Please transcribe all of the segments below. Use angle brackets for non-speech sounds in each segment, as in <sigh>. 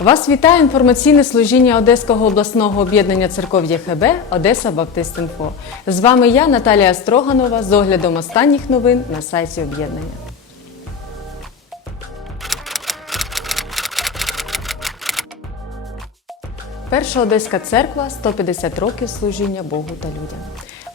Вас вітає інформаційне служіння Одеського обласного об'єднання церков ЄХБ Одеса Баптист Інфо. З вами я, Наталія Строганова, з оглядом останніх новин на сайті об'єднання. Перша Одеська церква 150 років служіння Богу та людям.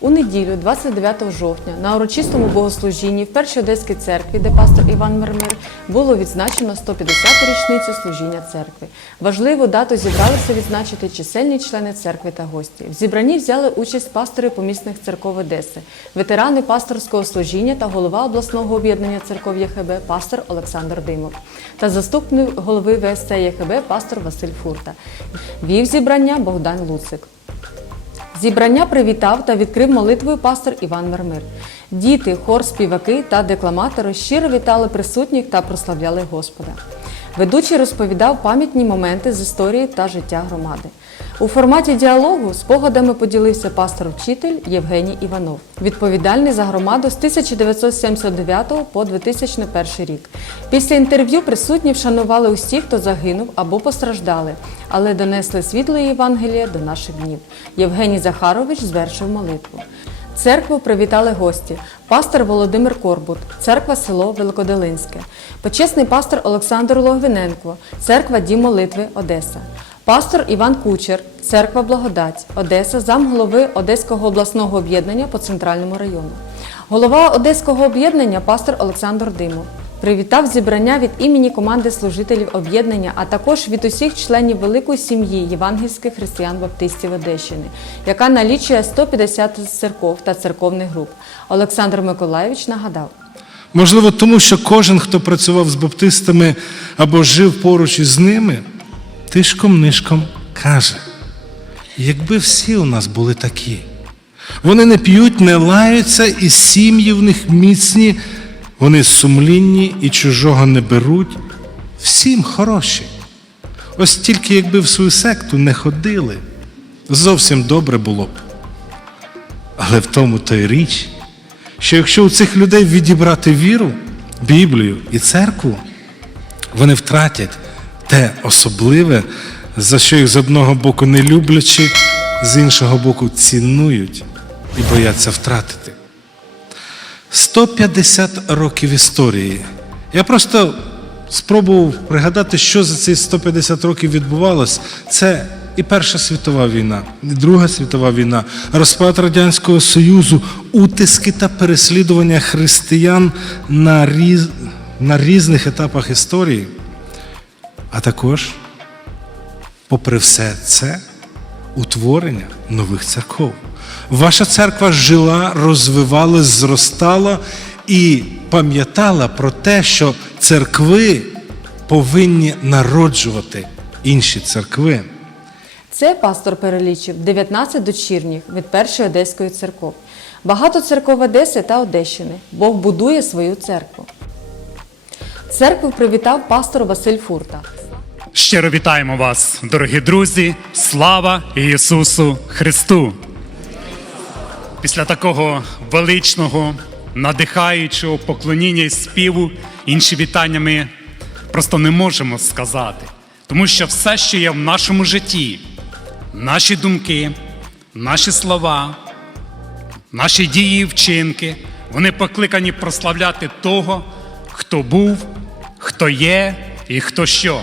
У неділю, 29 жовтня, на урочистому богослужінні в Першій Одеській церкві, де пастор Іван Мермир, було відзначено 150-ту річницю служіння церкви. Важливу дату зібралися відзначити чисельні члени церкви та гості. В зібранні взяли участь пастори помісних церков Одеси, ветерани пасторського служіння та голова обласного об'єднання церков ЄХБ пастор Олександр Димов та заступник голови ВСЦ ЄХБ пастор Василь Фурта. Вів зібрання Богдан Луцик. Зібрання привітав та відкрив молитвою пастор Іван Мермир. Діти, хор, співаки та декламатори щиро вітали присутніх та прославляли Господа. Ведучий розповідав пам'ятні моменти з історії та життя громади. У форматі діалогу спогадами поділився пастор-вчитель Євгеній Іванов, відповідальний за громаду з 1979 по 2001 рік. Після інтерв'ю присутні вшанували усіх, хто загинув або постраждали, але донесли світло Євангелія до наших днів. Євгеній Захарович звершив молитву. Церкву привітали гості. Пастор Володимир Корбут, церква село Великодолинське, почесний пастор Олександр Логвиненко, церква Дім молитви Одеса. Пастор Іван Кучер, церква Благодать, Одеса, замголови Одеського обласного об'єднання по центральному району. Голова Одеського об'єднання пастор Олександр Димов. Привітав зібрання від імені команди служителів об'єднання, а також від усіх членів великої сім'ї євангельських християн-баптистів Одещини, яка налічує 150 церков та церковних груп. Олександр Миколаєвич нагадав. Можливо, тому що кожен, хто працював з баптистами або жив поруч із ними, тишком-нишком каже: якби всі у нас були такі, вони не п'ють, не лаються, і сім'ї в них міцні, вони сумлінні і чужого не беруть, всім хороші. Ось тільки якби в свою секту не ходили, зовсім добре було б. Але в тому то й річ, що якщо у цих людей відібрати віру, Біблію і церкву, вони втратять те особливе, за що їх з одного боку не люблячи, з іншого боку цінують і бояться втратити. 150 років історії. Я просто спробував пригадати, що за ці 150 років відбувалось. Це і Перша світова війна, і Друга світова війна, розпад Радянського Союзу, утиски та переслідування християн на, різ... на різних етапах історії. А також, попри все це, утворення нових церков. Ваша церква жила, розвивалась, зростала і пам'ятала про те, що церкви повинні народжувати інші церкви. Це пастор перелічив 19 дочірніх від першої одеської церков. Багато церков Одеси та Одещини. Бог будує свою церкву. Церкву привітав пастор Василь Фурта. Щиро вітаємо вас, дорогі друзі! Слава Ісусу Христу! Після такого величного, надихаючого поклоніння і співу інші вітання ми просто не можемо сказати. Тому що все, що є в нашому житті, наші думки, наші слова, наші дії і вчинки, вони покликані прославляти того, хто був, хто є і хто що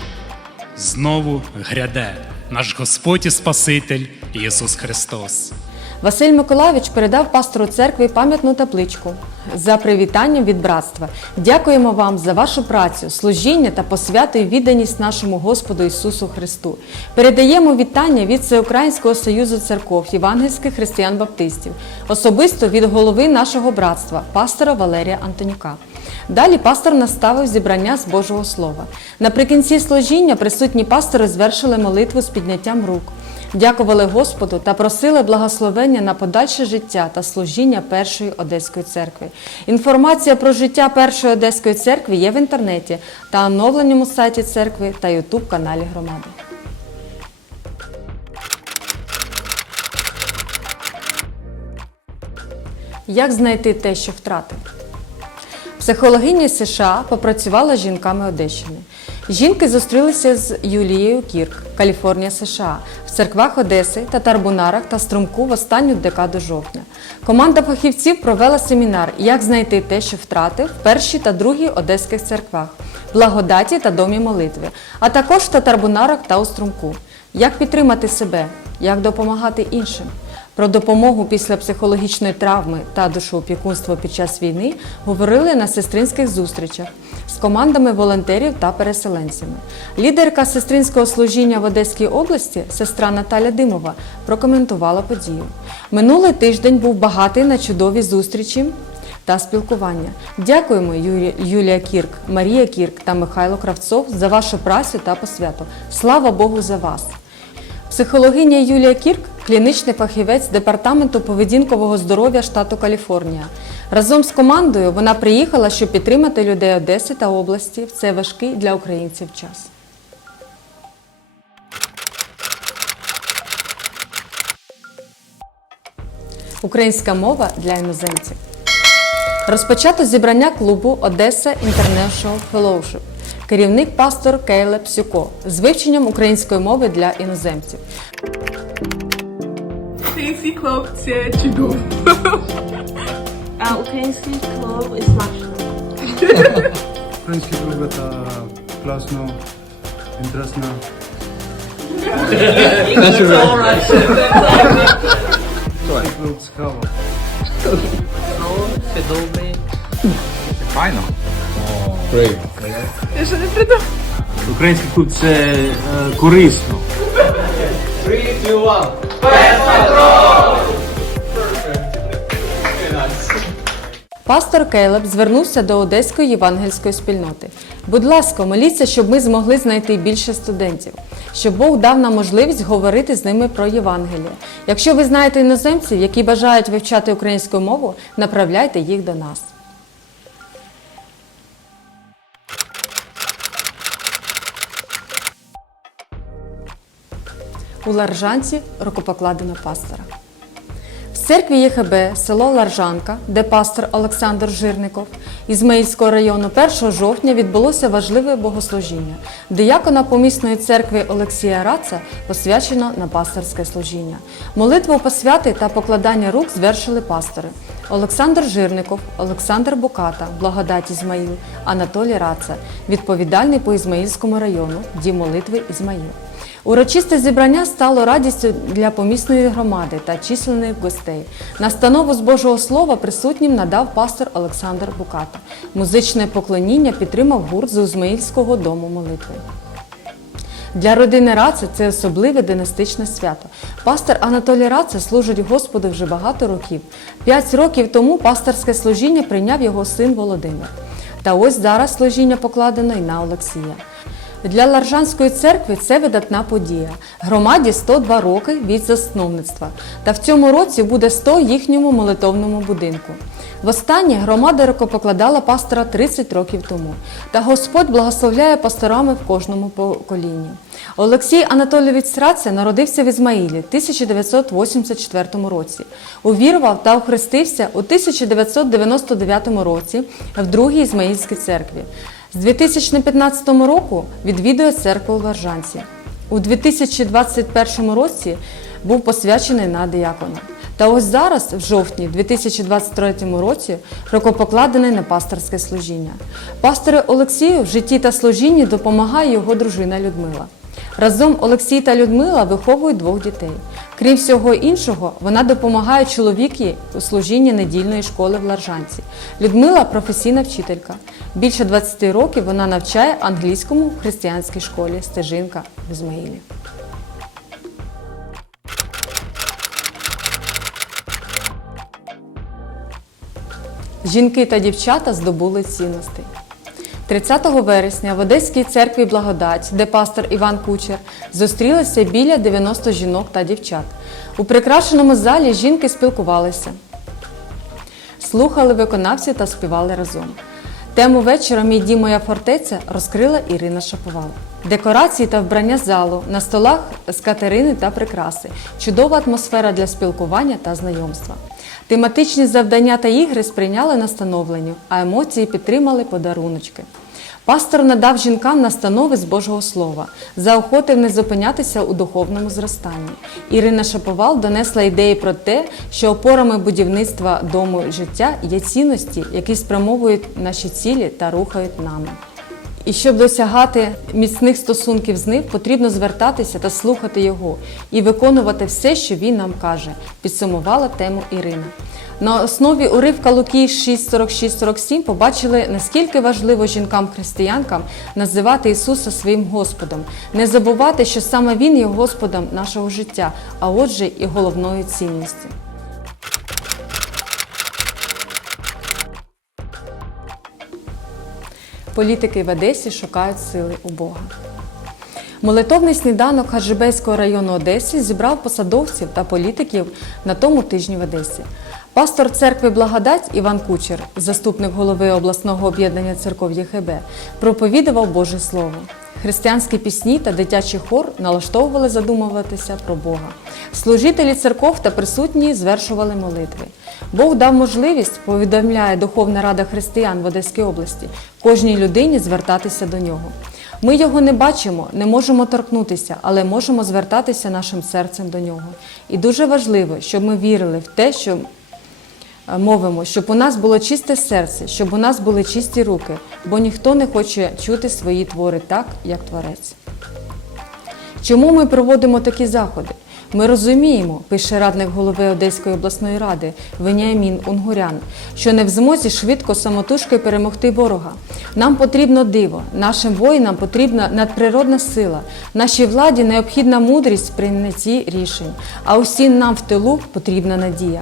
знову гряде наш Господь і Спаситель Ісус Христос. Василь Миколаївич передав пастору церкви пам'ятну табличку за привітанням від братства. Дякуємо вам за вашу працю, служіння та посвяту і відданість нашому Господу Ісусу Христу. Передаємо вітання від Всеукраїнського союзу церков євангельських християн-баптистів, особисто від голови нашого братства, пастора Валерія Антонюка. Далі пастор наставив зібрання з Божого Слова. Наприкінці служіння присутні пастори звершили молитву з підняттям рук. Дякували Господу та просили благословення на подальше життя та служіння Першої Одеської церкви. Інформація про життя Першої Одеської церкви є в інтернеті та оновленому сайті церкви та Ютуб каналі громади. Як знайти те, що втратив? Психологиня США попрацювала з жінками Одещини. Жінки зустрілися з Юлією Кірк, Каліфорнія, США, в церквах Одеси, Татарбунарах та Струмку в останню декаду жовтня. Команда фахівців провела семінар Як знайти те, що втратив в першій та другій одеських церквах, благодаті та домі молитви, а також в Татарбунарах та у Струмку. Як підтримати себе, як допомагати іншим. Про допомогу після психологічної травми та душоопікунство під час війни говорили на сестринських зустрічах з командами волонтерів та переселенцями. Лідерка сестринського служіння в Одеській області, сестра Наталя Димова, прокоментувала подію. Минулий тиждень був багатий на чудові зустрічі та спілкування. Дякуємо Юлія Кірк, Марія Кірк та Михайло Кравцов за вашу працю та посвяту. Слава Богу за вас! Психологиня Юлія Кірк клінічний фахівець департаменту поведінкового здоров'я штату Каліфорнія. Разом з командою вона приїхала, щоб підтримати людей Одеси та області в цей важкий для українців час. Українська мова для іноземців. Розпочато зібрання клубу Одеса International Fellowship. Керівник пастор Кейле Псюко з вивченням української мови для іноземців. Український клуб це чудово. <laughs> А український клуб із Машином. Український клуб это класно, інтересно. <laughs> <laughs> Український клуб цікаво. Це добре. Український клуб це е, корисно. Пастор Кейлеб звернувся до одеської євангельської спільноти. Будь ласка, моліться, щоб ми змогли знайти більше студентів, щоб Бог дав нам можливість говорити з ними про Євангеліє. Якщо ви знаєте іноземців, які бажають вивчати українську мову, направляйте їх до нас. У Ларжанці рукопокладено пастора. В церкві ЄХБ село Ларжанка, де пастор Олександр Жирников, Ізмаїльського району 1 жовтня відбулося важливе богослужіння. Диякона помісної церкви Олексія Раца посвячено на пасторське служіння. Молитву посвяти та покладання рук звершили пастори Олександр Жирников, Олександр Буката, Благодать Ізмаїл, Анатолій Раца, відповідальний по Ізмаїльському району, дім молитви Ізмаїл. Урочисте зібрання стало радістю для помісної громади та численних гостей. Настанову з Божого Слова присутнім надав пастор Олександр Буката. Музичне поклоніння підтримав гурт з Узмаїльського дому молитви. Для родини Раца це особливе династичне свято. Пастор Анатолій Раца служить Господу вже багато років. П'ять років тому пасторське служіння прийняв його син Володимир. Та ось зараз служіння покладено й на Олексія. Для Ларжанської церкви це видатна подія. Громаді 102 роки від засновництва. Та в цьому році буде 100 їхньому молитовному будинку. Востаннє громада рукопокладала пастора 30 років тому. Та Господь благословляє пасторами в кожному поколінні. Олексій Анатолійович Сраця народився в Ізмаїлі в 1984 році. Увірував та охрестився у 1999 році в другій Ізмаїльській церкві. З 2015 року відвідує церкву в Ларжанці. У 2021 році був посвячений на диякона. Та ось зараз, в жовтні 2023 році, рукопокладений на пасторське служіння. Пастори Олексію в житті та служінні допомагає його дружина Людмила. Разом Олексій та Людмила виховують двох дітей. Крім всього іншого, вона допомагає чоловіки у служінні недільної школи в Ларжанці. Людмила професійна вчителька. Більше 20 років вона навчає англійському в християнській школі Стежинка в Ізмаїлі. Жінки та дівчата здобули цінностей. 30 вересня в Одеській церкві Благодать, де пастор Іван Кучер, зустрілися біля 90 жінок та дівчат. У прикрашеному залі жінки спілкувалися, слухали виконавців та співали разом. Тему вечора Мій дім, моя фортеця розкрила Ірина Шаповал. Декорації та вбрання залу на столах з катерини та прикраси, чудова атмосфера для спілкування та знайомства. Тематичні завдання та ігри сприйняли настановленню, а емоції підтримали подаруночки. Пастор надав жінкам настанови з Божого Слова, заохотив не зупинятися у духовному зростанні. Ірина Шаповал донесла ідеї про те, що опорами будівництва дому життя є цінності, які спрямовують наші цілі та рухають нами. І щоб досягати міцних стосунків з ним, потрібно звертатися та слухати його і виконувати все, що він нам каже, підсумувала тему Ірина. На основі уривка Луки 6.46-47 побачили, наскільки важливо жінкам-християнкам називати Ісуса своїм Господом, не забувати, що саме Він є Господом нашого життя, а отже, і головною цінністю. Політики в Одесі шукають сили у Бога. Молитовний сніданок Хаджибейського району Одеси зібрав посадовців та політиків на тому тижні в Одесі. Пастор церкви Благодать Іван Кучер, заступник голови обласного об'єднання церков ЄХБ, проповідував Боже Слово. Християнські пісні та дитячий хор налаштовували задумуватися про Бога. Служителі церков та присутні звершували молитви. Бог дав можливість, повідомляє Духовна Рада християн в Одеській області, кожній людині звертатися до нього. Ми його не бачимо, не можемо торкнутися, але можемо звертатися нашим серцем до нього. І дуже важливо, щоб ми вірили в те, що мовимо, щоб у нас було чисте серце, щоб у нас були чисті руки, бо ніхто не хоче чути свої твори так, як творець. Чому ми проводимо такі заходи? Ми розуміємо, пише радник голови Одеської обласної ради Веніамін Унгурян, що не в змозі швидко самотужки перемогти ворога. Нам потрібно диво, нашим воїнам потрібна надприродна сила, нашій владі необхідна мудрість в прийнятті рішень, а усім нам в тилу потрібна надія.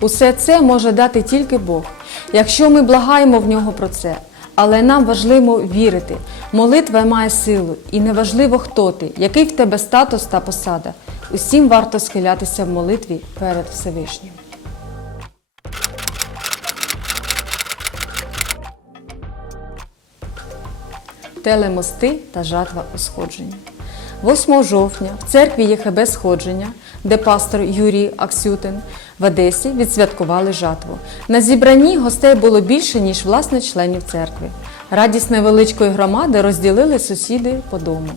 Усе це може дати тільки Бог, якщо ми благаємо в нього про це. Але нам важливо вірити. Молитва має силу, і неважливо, хто ти, який в тебе статус та посада. Усім варто схилятися в молитві перед Всевишнім. Телемости та жатва у сходженні. 8 жовтня в церкві ЄХБ Сходження, де пастор Юрій Аксютин в Одесі відсвяткували жатву. На зібранні гостей було більше, ніж власне членів церкви. Радість невеличкої громади розділили сусіди по дому.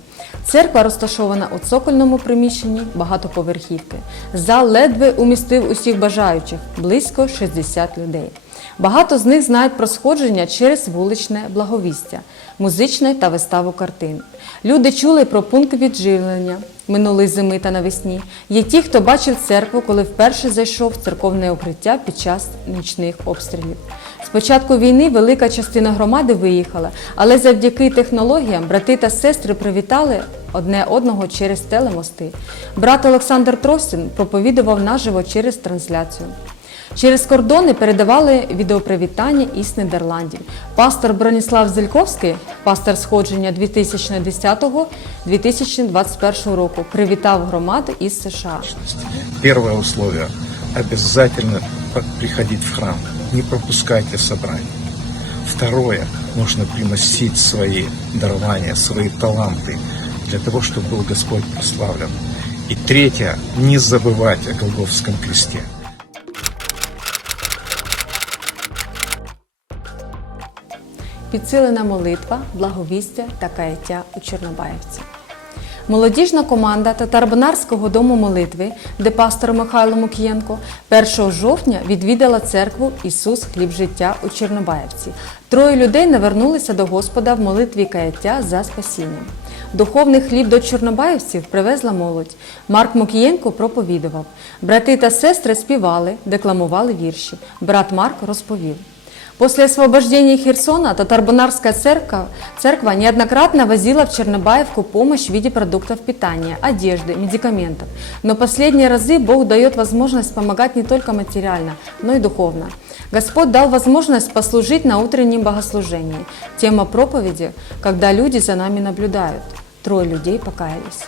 Церква розташована у цокольному приміщенні багатоповерхівки. Зал ледве умістив усіх бажаючих близько 60 людей. Багато з них знають про сходження через вуличне благовістя, музичне та виставу картин. Люди чули про пункт відживлення минулої зими та навесні. Є ті, хто бачив церкву, коли вперше зайшов в церковне укриття під час нічних обстрілів. З початку війни велика частина громади виїхала, але завдяки технологіям брати та сестри привітали одне одного через телемости. Брат Олександр Тростін проповідував наживо через трансляцію. Через кордони передавали відеопривітання із Нідерландів. Пастор Броніслав Зельковський, пастор сходження 2010-2021 року, привітав громаду із США. Первое условие – обязательно по- приходить в храм. Не пропускайте собрания. Второе – нужно приносить свои дарования, свои таланты для того, чтобы был Господь прославлен. И третье – не забывать о Голговском кресте. Підсилена молитва, благовістя та каяття у Чорнобаївці. Молодіжна команда Татарбонарського дому молитви, де пастор Михайло Мукієнко 1 жовтня відвідала церкву Ісус Хліб життя у Чорнобаївці. Троє людей навернулися до Господа в молитві каяття за спасінням. Духовний хліб до чорнобаївців привезла молодь. Марк Мокієнко проповідував. Брати та сестри співали, декламували вірші. Брат Марк розповів. После освобождения Херсона Татарбунарская церковь, церковь неоднократно возила в Чернобаевку помощь в виде продуктов питания, одежды, медикаментов. Но последние разы Бог дает возможность помогать не только материально, но и духовно. Господь дал возможность послужить на утреннем богослужении. Тема проповеди «Когда люди за нами наблюдают». Трое людей покаялись.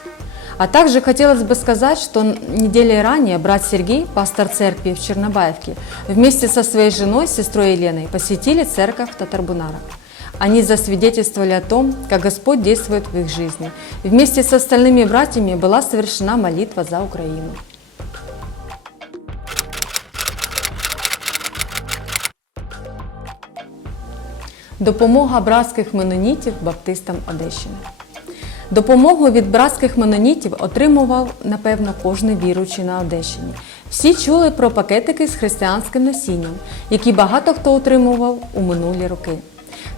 А также хотелось бы сказать, что недели ранее брат Сергей, пастор церкви в Чернобаевке, вместе со своей женой, сестрой Еленой, посетили церковь в Татарбунарах. Они засвидетельствовали о том, как Господь действует в их жизни. Вместе с остальными братьями была совершена молитва за Украину. Допомога братських менонітів баптистам Одещини. Допомогу від братських менонітів отримував, напевно, кожний віруючий на Одещині. Всі чули про пакетики з християнським насінням, які багато хто отримував у минулі роки.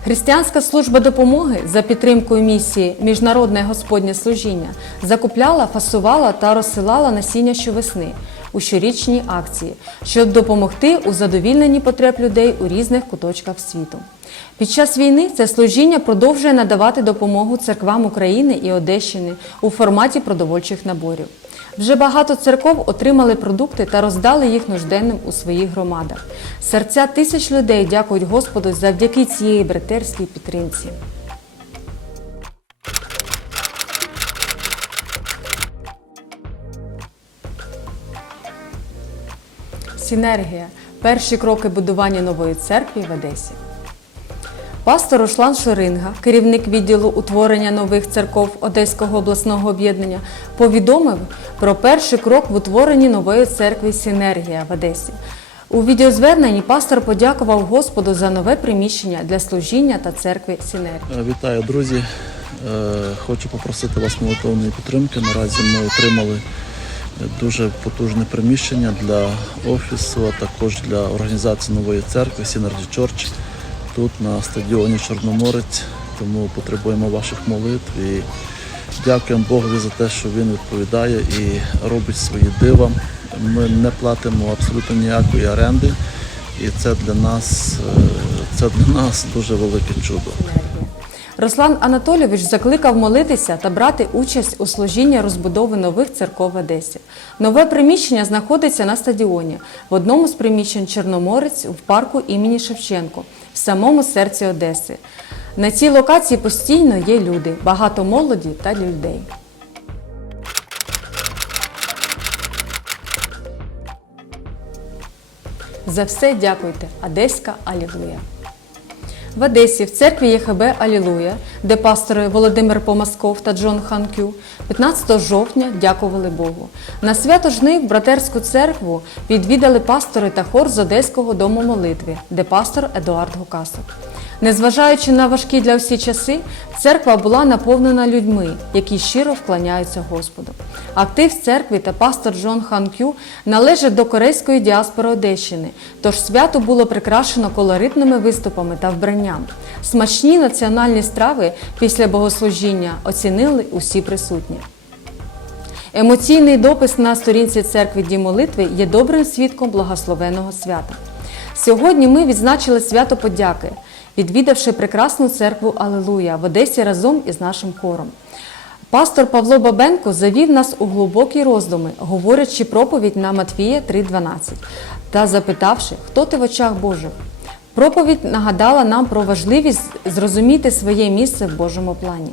Християнська служба допомоги за підтримкою місії Міжнародне Господнє служіння закупляла, фасувала та розсилала насіння щовесни у щорічній акції, щоб допомогти у задовільненні потреб людей у різних куточках світу. Під час війни це служіння продовжує надавати допомогу церквам України і Одещини у форматі продовольчих наборів. Вже багато церков отримали продукти та роздали їх нужденним у своїх громадах. Серця тисяч людей дякують Господу завдяки цієї братерській підтримці. Сінергія перші кроки будування нової церкви в Одесі. Пастор Руслан Шоринга, керівник відділу утворення нових церков Одеського обласного об'єднання, повідомив про перший крок в утворенні нової церкви Синергія в Одесі. У відеозверненні пастор подякував Господу за нове приміщення для служіння та церкви Синергія. Е, Вітаю, друзі. Е, Хочу попросити вас молитовної підтримки. Наразі ми отримали дуже потужне приміщення для офісу, а також для організації нової церкви Synergy Church тут на стадіоні Чорноморець. Тому потребуємо ваших молитв і дякуємо Богові за те, що він відповідає і робить свої дива. Ми не платимо абсолютно ніякої оренди, і це для нас, е, це для нас дуже велике чудо. Руслан Анатолійович закликав молитися та брати участь у служінні розбудови нових церков в Одесі. Нове приміщення знаходиться на стадіоні в одному з приміщень Чорноморець в парку імені Шевченко, в самому серці Одеси. На цій локації постійно є люди, багато молоді та людей. За все дякуйте, Одеська Алілуя. В Одесі в церкві ЄХБ Алілуя, де пастори Володимир Помасков та Джон Ханкю 15 жовтня дякували Богу. На свято жнив братерську церкву відвідали пастори та хор з Одеського дому молитви, де пастор Едуард Гукасов. Незважаючи на важкі для всі часи, церква була наповнена людьми, які щиро вклоняються Господу. Актив церкви та пастор Джон Ханкю належать до корейської діаспори Одещини, тож свято було прикрашено колоритними виступами та вбранням. Смачні національні страви після богослужіння оцінили усі присутні. Емоційний допис на сторінці церкви Дім молитви є добрим свідком благословеного свята. Сьогодні ми відзначили свято подяки, відвідавши прекрасну церкву Алелуя в Одесі разом із нашим хором. Пастор Павло Бабенко завів нас у глибокі роздуми, говорячи проповідь на Матвія 3.12 та запитавши, хто ти в очах Божих. Проповідь нагадала нам про важливість зрозуміти своє місце в Божому плані.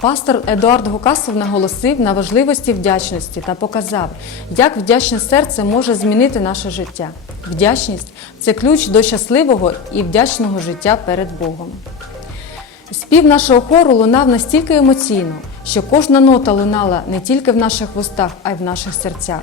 Пастор Едуард Гукасов наголосив на важливості вдячності та показав, як вдячне серце може змінити наше життя. Вдячність це ключ до щасливого і вдячного життя перед Богом. Спів нашого хору лунав настільки емоційно, що кожна нота лунала не тільки в наших вустах, а й в наших серцях.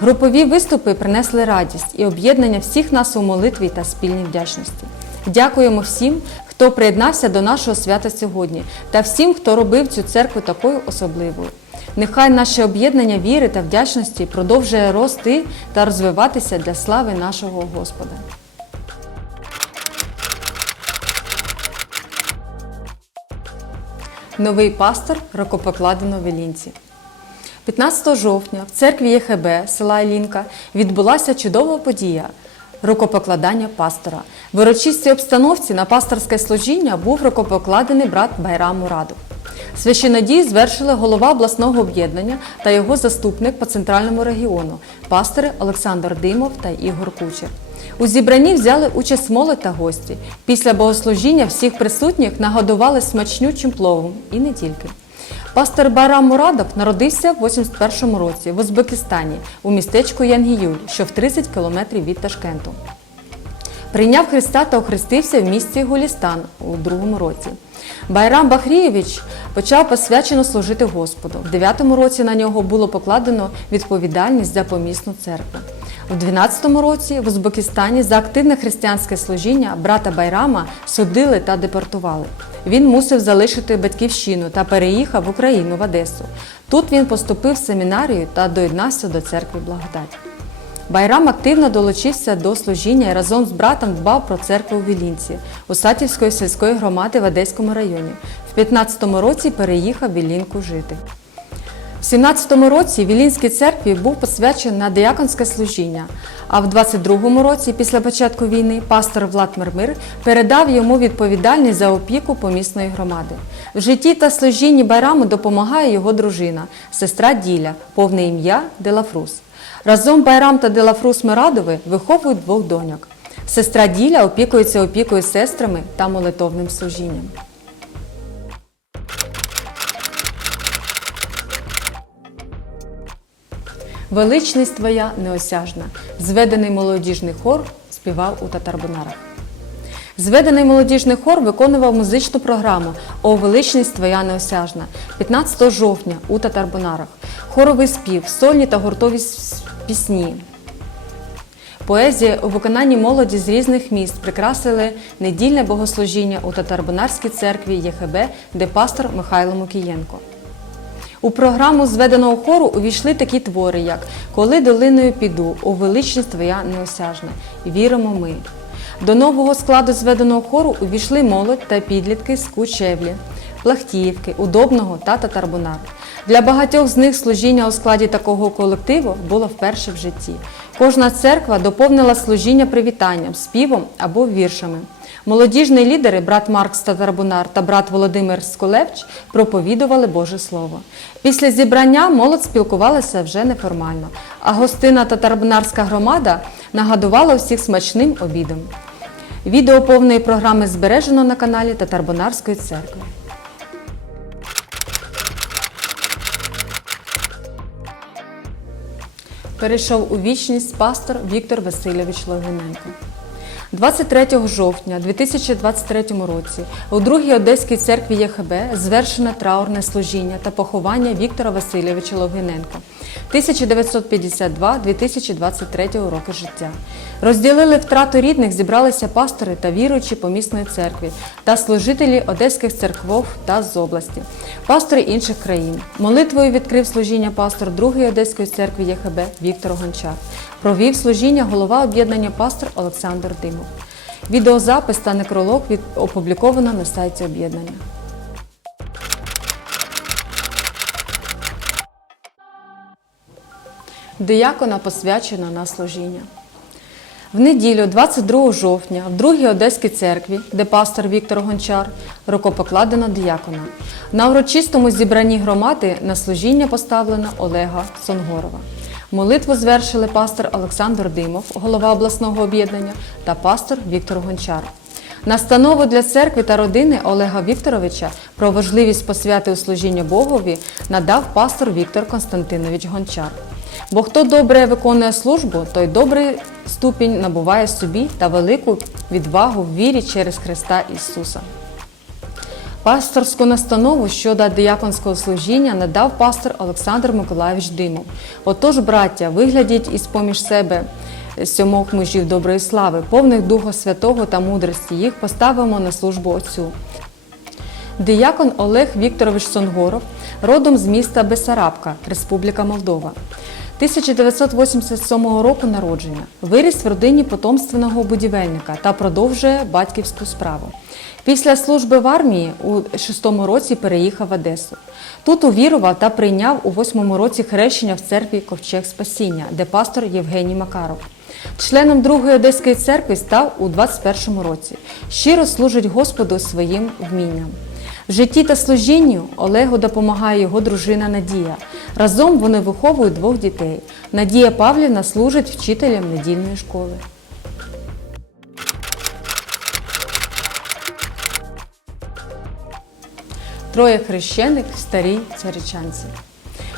Групові виступи принесли радість і об'єднання всіх нас у молитві та спільній вдячності. Дякуємо всім, хто приєднався до нашого свята сьогодні, та всім, хто робив цю церкву такою особливою. Нехай наше об'єднання віри та вдячності продовжує рости та розвиватися для слави нашого Господа. Новий пастор рукопокладено в Ілінці. 15 жовтня в церкві ЄХБ села Ілінка відбулася чудова подія рукопокладання пастора. В урочистій обстановці на пасторське служіння був рукопокладений брат Байрам Мурадов. Священодії звершили голова обласного об'єднання та його заступник по центральному регіону, пастори Олександр Димов та Ігор Кучер. У зібранні взяли участь молодь та гості. Після богослужіння всіх присутніх нагодували смачнючим пловом і не тільки. Пастор Барам Мурадов народився в 81-му році в Узбекистані у містечку Янгіюль, що в 30 кілометрів від Ташкенту. Прийняв Христа та охрестився в місті Гулістан у другому році. Байрам Бахрієвич почав посвячено служити Господу. В 9 році на нього було покладено відповідальність за помісну церкву. У 12 році в Узбекистані за активне християнське служіння брата Байрама судили та депортували. Він мусив залишити батьківщину та переїхав в Україну в Одесу. Тут він поступив в семінарію та доєднався до церкви Благодать. Байрам активно долучився до служіння і разом з братом дбав про церкву у Вілінці, Усатівської сільської громади в Одеському районі. В 15-му році переїхав Вілінку жити. В 17-му році Вілінській церкві був посвячений на дияконське служіння, а в 22-му році, після початку війни, пастор Влад Мирмир передав йому відповідальність за опіку помісної громади. В житті та служінні Байраму допомагає його дружина, сестра Діля, повне ім'я Делафрус. Разом Байрам та Делафрус Мирадови виховують двох доньок. Сестра Діля опікується опікою сестрами та молитовним служінням. Величність твоя неосяжна. Зведений молодіжний хор співав у татарбунарах. Зведений молодіжний хор виконував музичну програму О величність твоя неосяжна 15 жовтня у татарбунарах. Хоровий спів, сольні та гуртові пісні. Поезія у виконанні молоді з різних міст прикрасили недільне богослужіння у татарбунарській церкві ЄХБ, де пастор Михайло Мукієнко. У програму зведеного хору увійшли такі твори, як Коли долиною піду, о величність твоя неосяжна, віримо ми. До нового складу зведеного хору увійшли молодь та підлітки з Кучевлі, Плахтіївки, Удобного та Татарбунар. Для багатьох з них служіння у складі такого колективу було вперше в житті. Кожна церква доповнила служіння привітанням, співом або віршами. Молодіжні лідери, брат Марк з Татарбунар та брат Володимир Сколевч, проповідували Боже Слово. Після зібрання молодь спілкувалася вже неформально, а гостина Татарбунарська громада нагадувала всіх смачним обідом. Відео повної програми збережено на каналі Татарбунарської церкви. Перейшов у вічність пастор Віктор Васильович Логвиненко. 23 жовтня 2023 році у другій Одеській церкві ЄХБ звершено траурне служіння та поховання Віктора Васильовича Логвиненка 1952-2023 роки життя. Розділили втрату рідних, зібралися пастори та віруючі помісної церкви та служителі одеських церквов та з області, пастори інших країн. Молитвою відкрив служіння пастор другої Одеської церкви ЄХБ Віктор Гончар. Провів служіння голова об'єднання пастор Олександр Димов. Відеозапис та некролог опубліковано на сайті об'єднання. Диякона посвячено на служіння. В неділю, 22 жовтня, в другій Одеській церкві, де пастор Віктор Гончар, рукопокладено діякона. На урочистому зібранні громади на служіння поставлено Олега Сонгорова. Молитву звершили пастор Олександр Димов, голова обласного об'єднання, та пастор Віктор Гончар. Настанову для церкви та родини Олега Вікторовича про важливість посвяти у служіння Богові надав пастор Віктор Константинович Гончар. Бо хто добре виконує службу, той добрий ступінь набуває собі та велику відвагу в вірі через Христа Ісуса. Пасторську настанову щодо дияконського служіння надав пастор Олександр Миколаївич Димов. Отож, браття, виглядіть із поміж себе сьомох мужів доброї слави, повних Духа Святого та мудрості. Їх поставимо на службу Отцю. Диякон Олег Вікторович Сонгоров, родом з міста Бесарабка, Республіка Молдова. 1987 року народження. Виріс в родині потомственного будівельника та продовжує батьківську справу. Після служби в армії у шестому році переїхав в Одесу. Тут увірував та прийняв у восьмому році хрещення в церкві Ковчег Спасіння, де пастор Євгеній Макаров. Членом Другої Одеської церкви став у 21-му році. Щиро служить Господу своїм вмінням. В житті та служінню Олегу допомагає його дружина Надія. Разом вони виховують двох дітей. Надія Павлівна служить вчителем недільної школи. Троє хрещених в старій царичанці.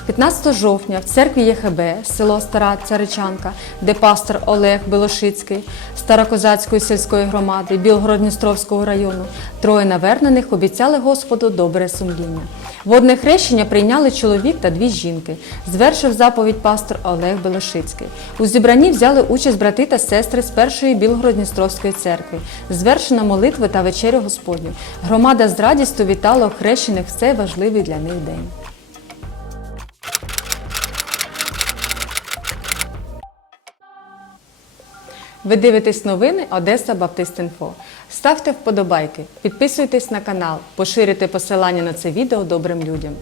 15 жовтня в церкві ЄХБ, село Стара Царичанка, де пастор Олег Белошицький, Старокозацької сільської громади Білгород-Дністровського району троє навернених обіцяли Господу добре сумління. Водне хрещення прийняли чоловік та дві жінки. Звершив заповідь пастор Олег Белошицький. У зібранні взяли участь брати та сестри з першої Білгород-Дністровської церкви. Звершена молитви та вечерю Господню. Громада з радістю вітала охрещених в цей важливий для них день. Ви дивитесь новини Одеса Баптистинфо. Ставте вподобайки, підписуйтесь на канал, поширюйте посилання на це відео добрим людям.